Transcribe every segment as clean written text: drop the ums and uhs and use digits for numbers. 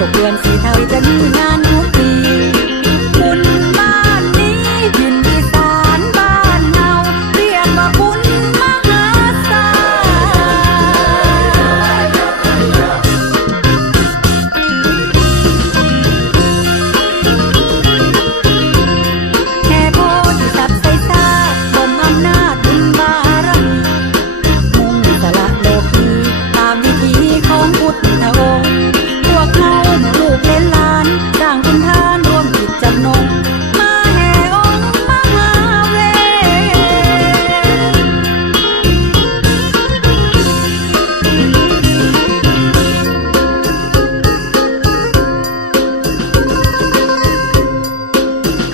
ตกเดือนสีไทยจะมีงานทุกปีคุณบ้านนี้ยินดีสารบ้านเฮาเรียกว่าคุณมหาศาลแห่โพธิสัตว์ใส่ซาบ่มอำนาจบุญบารมีมุ่งสละโลกีตามวิถีของพุทธองค์พวกเขาลูกเล่นล้านสร้างคุณทานร่วมจิตจำนงมาแห่องค์มหาเว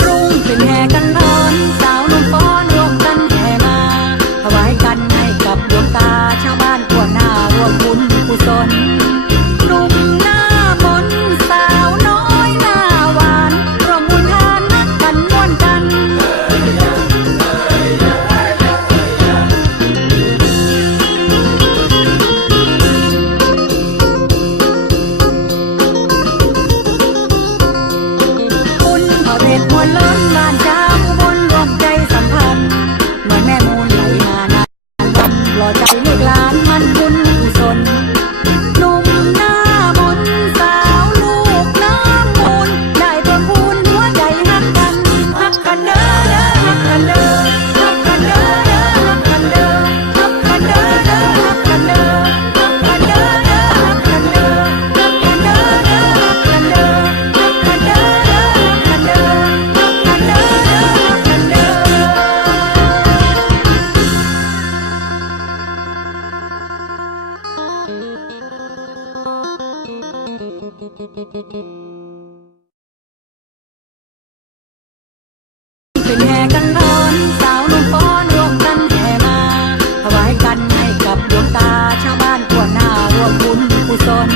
รุ่งขึ้นแห่กันร้อนสาวนุ่มฟ้อนร่วมกันแห่มาถวายกันให้กับดวงตาชาวบ้านทั่วหน้าร่วมบุญกุศลมวลล้นบ้านชาวอุบลรวมใจสัมพันธ์เหมือนแม่มูลไหลมานานวันปลอดใจลูกหลานมันบุญกุศลหนุ่มหน้ามนสาวลูกน้ำมูลได้เพิ่มพูนหัวใจฮักกันฮักกันเด้อเด้อฮักกันเด้อฮักกันเด้อเด้อฮักกันเด้อฮักกันเด้อเด้อฮักกันเด้อฮักกันเด้อเด้อฮักกันเด้อฮักกันเด้อเด้อฮักกันเด้อฮักกันเด้อเด้อฮักกันเด้อเป็นแห่กันร้อนสาวนุ่มฟ้อนร่วมกันแห่มาถวายกันให้กับดวงตาชาวบ้านทั่วหน้าร่วมบุญกุศล